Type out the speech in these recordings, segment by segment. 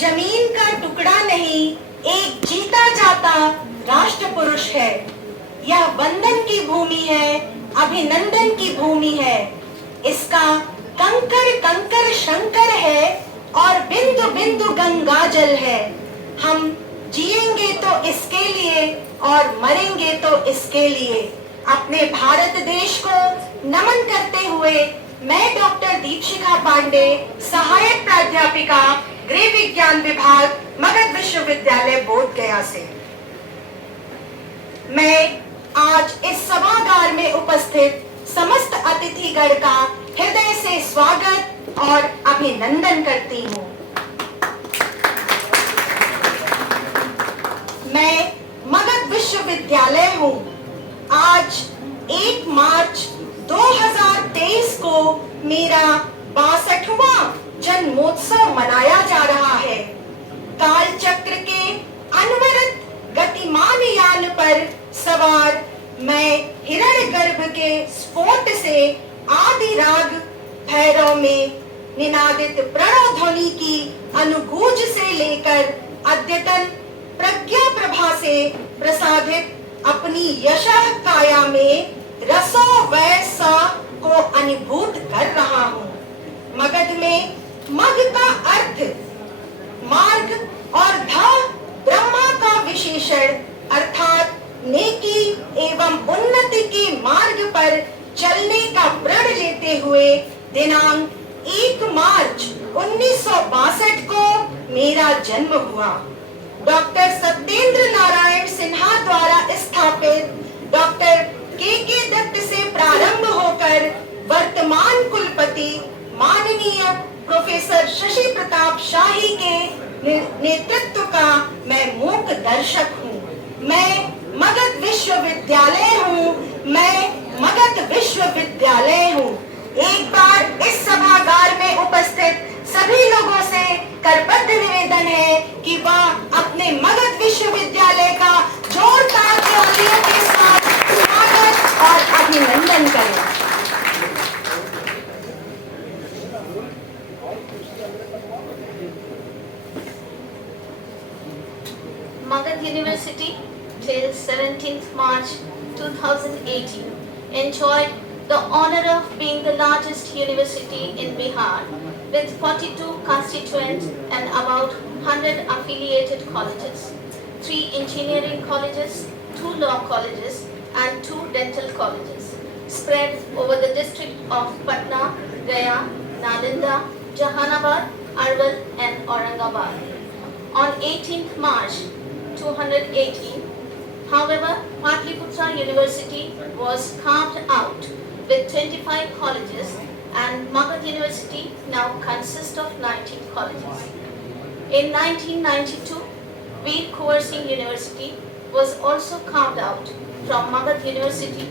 जमीन का टुकड़ा नहीं, एक जीता जाता राष्ट्र पुरुष है। यह वंदन की भूमि है, अभिनंदन की भूमि है। इसका कंकर कंकर शंकर है और बिंदु बिंदु गंगा जल है। हम जिएंगे तो इसके लिए और मरेंगे तो इसके लिए। अपने भारत देश को नमन करते हुए मैं डॉक्टर दीपशिखा पांडे, सहायक प्राध्यापिका, गृह विज्ञान विभाग, मगध विश्वविद्यालय बोध गया से, मैं आज इस सभागार में उपस्थित समस्त अतिथिगण का हृदय से स्वागत और अभिनंदन करती हूँ। मैं मगध विश्वविद्यालय हूँ। आज 1 मार्च 2023 को मेरा 62वां जन्मोत्सव मनाया जा रहा है। काल चक्र के अनवरत गतिमान यान पर सवार मैं हिरण्यगर्भ के स्फोट से आदि राग भैरव में निनादित प्रणव ध्वनि की अनुगूंज से लेकर अद्यतन प्रज्ञा प्रभा से प्रसादित अपनी यशः काया में रसो वैसा को अनुभूत कर रहा हूँ। मगध में मग का अर्थ मार्ग और ध ब्रह्मा का विशेषण अर्थात नेकी एवं उन्नति के मार्ग पर चलने का प्रण लेते हुए दिनांक 1 मार्च 1962 को मेरा जन्म हुआ। डॉक्टर सत्येंद्र नारायण सिन्हा द्वारा स्थापित डॉक्टर के दत्त से प्रारंभ होकर वर्तमान कुलपति माननीय प्रोफेसर शशि प्रताप शाही के नेतृत्व का मैं मूक दर्शक हूँ। मैं मगध विश्वविद्यालय हूँ। मैं मगध विश्वविद्यालय हूँ। एक बार इस सभागार में उपस्थित सभी लोगों से करबद्ध निवेदन है कि वह अपने मगध विश्वविद्यालय का जोरदार तालियों के साथ स्वागत और अभिनंदन करें। Magad University till 17th March 2018 enjoyed the honor of being the largest university in Bihar with 42 constituent and about 100 affiliated colleges, 3 engineering colleges, 2 law colleges and 2 dental colleges spread over the district of Patna, Gaya, Nalanda, Jahanabad, Arwal and Aurangabad. On 18th March 2018, however, Patliputra University was carved out with 25 colleges and Magad University now consists of 19 colleges. In 1992, Veer Kunwar Singh University was also carved out from Magad University.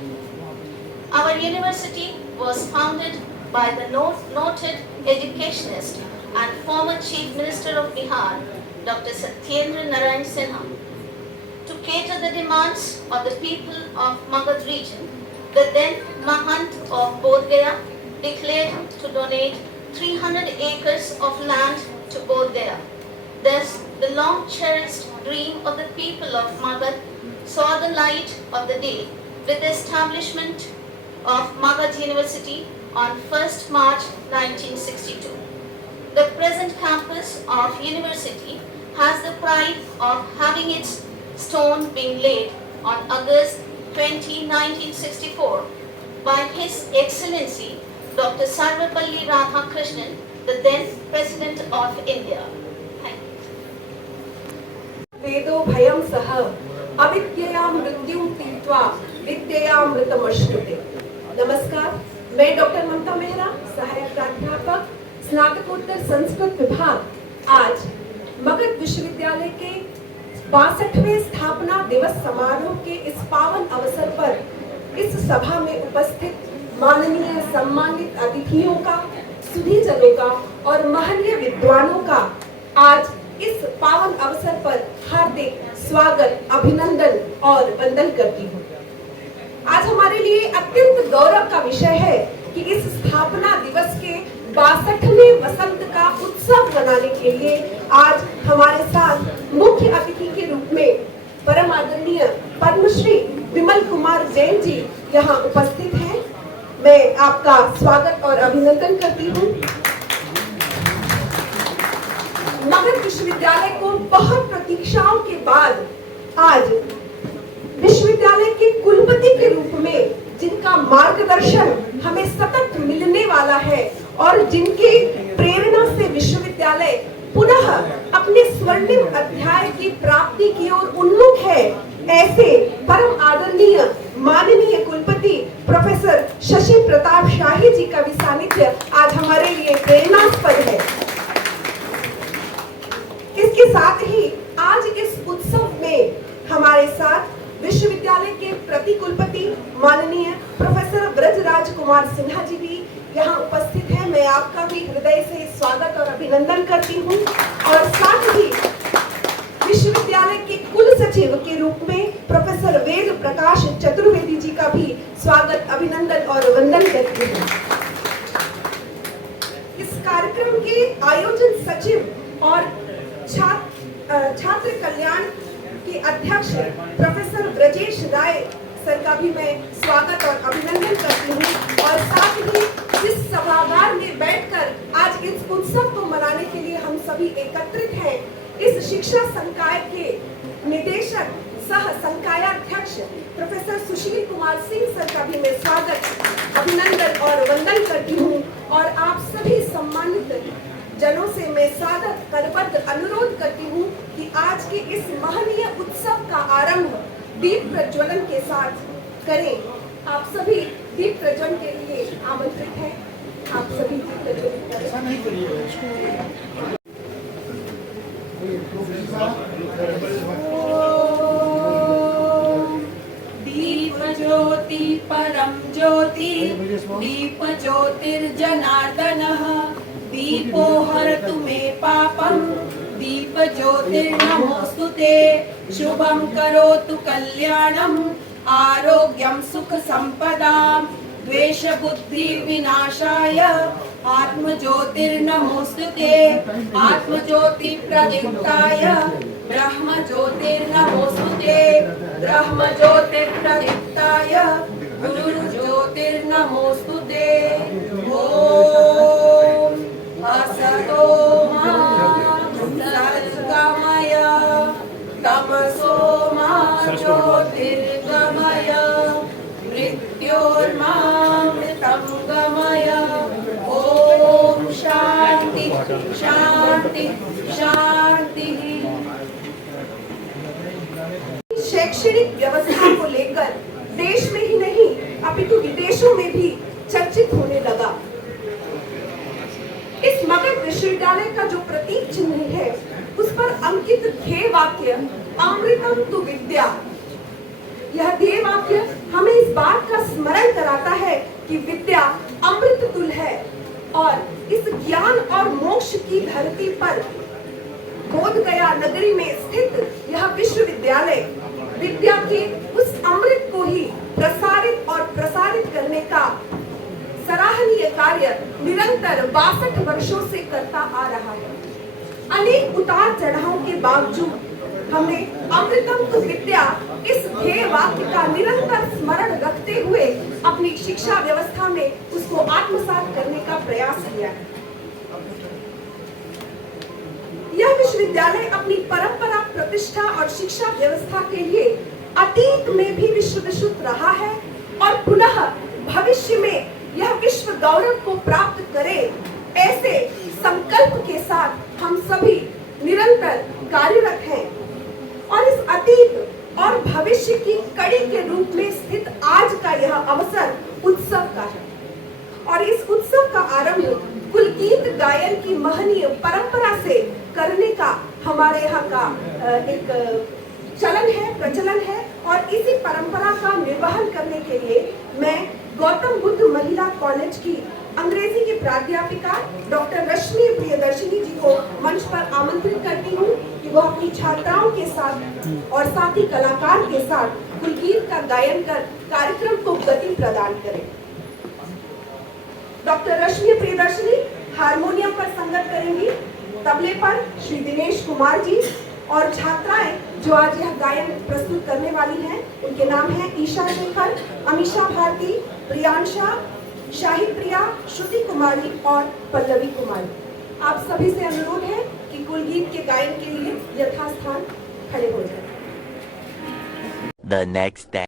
Our university was founded by the noted educationist and former Chief Minister of Bihar, Dr. Satyendra Narayan Sinha. To cater the demands of the people of Magad region, the then Mahant of Bodh Gaya declared to donate 300 acres of land to Bodh Gaya. Thus, the long-cherished dream of the people of Magad saw the light of the day with the establishment of Magad University on 1st March 1962. The present campus of university has the pride of having its stone being laid on August 20, 1964 by His Excellency Dr. Sarvepalli Radhakrishnan, the then President of India. Thank you. वेदो भयं सह अविद्यया मृत्युं तीत्वा विद्ययामृतमश्नुते। नमस्कार, मैं doctor ममता मेहरा, सहायक प्राध्यापक, स्नातकोत्तर संस्कृत विभाग, आज मगध विश्वविद्यालय के 62वें स्थापना दिवस समारोह के इस पावन अवसर पर इस सभा में उपस्थित माननीय सम्मानित अतिथियों का, सुधीजनों का और महनीय विद्वानों का आज इस पावन अवसर पर हार्दिक स्वागत, अभिनंदन और वंदन करती हूँ। आज हमारे लिए अत्यंत गौरव का विषय है कि इस स्थापना दिवस के 62वें वसंत का उत्सव मनाने के लिए आज हमारे साथ मुख्य अतिथि के रूप में परम आदरणीय पद्मश्री विमल कुमार जैन जी यहाँ उपस्थित हैं। मैं आपका स्वागत और अभिनंदन करती हूँ। मगध विश्वविद्यालय को बहुत प्रतीक्षाओं के बाद आज विश्वविद्यालय के कुलपति के रूप में जिनका मार्गदर्शन हमें सतत मिलने वाला है और जिनकी प्रेरणा से विश्वविद्यालय पुनः अपने स्वर्णिम अध्याय की प्राप्ति की ओर उन्मुख है, ऐसे परम आदरणीय माननीय कुलपति प्रोफेसर शशि प्रताप शाही जी का भी सानिध्य आज हमारे लिए प्रेरणास्पद है। इसके साथ ही आज इस उत्सव में हमारे साथ विश्वविद्यालय के प्रति कुलपति माननीय प्रोफेसर ब्रजराज कुमार सिन्हा जी भी यहाँ उपस्थित हैं। मैं आपका भी हृदय से स्वागत और अभिनंदन करती हूँ और साथ ही विश्वविद्यालय के कुल सचिव के रूप में प्रोफेसर वेद प्रकाश चतुर्वेदी जी का भी स्वागत, अभिनंदन और वंदन करती हूँ। इस कार्यक्रम के आयोजन सचिव और छात्र कल्याण के अध्यक्ष प्रोफेसर ब्रजेश राय सर का भी मैं स्वागत और अभिनंदन करती हूँ और साथ ही इस सभागार में बैठकर आज इस उत्सव को मनाने के लिए हम सभी एकत्रित हैं। इस शिक्षा संकाय के निदेशक सह संकायाध्यक्ष प्रोफेसर सुशील कुमार सिंह सर का भी मैं स्वागत, अभिनंदन और वंदन करती हूँ और आप सभी सम्मानित जनों से मैं सादर करबद्ध अनुरोध करती हूँ कि आज के इस महनीय उत्सव का आरंभ दीप प्रज्वलन के साथ करें। आप सभी दीप प्रज्वलन के लिए आमंत्रित हैं। आप सभी दीप प्रज्वलित करें। दीप ज्योति परम ज्योति दीप ज्योतिर्जनार्दनः दीपो हरतु मे पापं दीप ज्योतिर्नमोस्तुते शुभं करोतु कल्याणं आरोग्यं सुख संपदां द्वेष बुद्धि विनाशाय आत्म ज्योतिर्नमोस्तुते आत्म ज्योति प्रदीप्ताय ब्रह्म ज्योतिर्नमोस्तुते ब्रह्म ज्योति प्रदीप्ताय गुरु ज्योतिर्नमोस्तुते। ओम असतो मा सद्गमय तमसो मा ज्योतिर्गमय मृत्योर्मामृतं गमय। ओम शांति शांति शांति। शैक्षणिक व्यवस्था को लेकर देश में ही नहीं अपितु विदेशों में भी चर्चित होने लगा। इस मगध विश्वविद्यालय का जो प्रतीक चिन्ह है उस पर अंकित ध्येय वाक्य अमृतम तु विद्या। यह ध्येय वाक्य हमें इस बात का स्मरण कराता है कि विद्या अमृत तुल्य है और इस ज्ञान और मोक्ष की धरती पर बोध गया नगरी में स्थित यह विश्वविद्यालय विद्या के उस अमृत को ही प्रसारित और प्रसारित करने का सराहनीय कार्य निरंतर 62 वर्षों से करता आ रहा है। अनेक उतार चढ़ावों के बावजूद हमने अमृतम तु विद्या इस ध्येय वाक्य का निरंतर स्मरण रखते हुए अपनी शिक्षा व्यवस्था में उसको आत्मसात करने का प्रयास किया है। यह विश्वविद्यालय अपनी परंपरा, प्रतिष्ठा और शिक्षा व्यवस्था के लिए अतीत में भी विश्व विश्रुत रहा है और पुनः भविष्य में यह विश्व गौरव को प्राप्त करे, ऐसे संकल्प के साथ हम सभी निरंतर कार्यरत हैं और इस अतीत और भविष्य की कड़ी के रूप में स्थित आज का यह अवसर उत्सव का है और इस उत्सव का आरंभ कुलगीत गायन की महनीय परंपरा से करने का हमारे यहाँ का एक चलन है, प्रचलन है और इसी परंपरा का निर्वहन करने के लिए मैं गौतम बुद्ध महिला कॉलेज की अंग्रेजी की प्राध्यापिका डॉक्टर रश्मि प्रियदर्शिनी जी को मंच पर आमंत्रित करती हूँ कि वो अपनी छात्राओं के साथ और साथी कलाकार के साथ कुलगीत का गायन कर कार्यक्रम को गति प्रदान करें। डॉक्टर रश्मि प्रियदर्शिनी हारमोनियम पर संगत करेंगी तबले पर श्री दिनेश कुमार जी और छात्राएं जो आज यह गायन प्रस्तुत करने वाली हैं उनके नाम हैं ईशा शेखर, अमीशा भारती, प्रियांशा, शाहिद प्रिया, श्रुति कुमारी और पल्लवी कुमारी। आप सभी से अनुरोध है कि कुल गीत के गायन के लिए यथास्थान खड़े हो जाएं। The next day.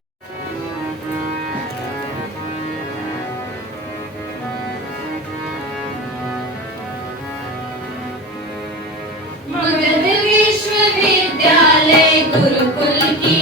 मगध विश्वविद्यालय गुरुकुल की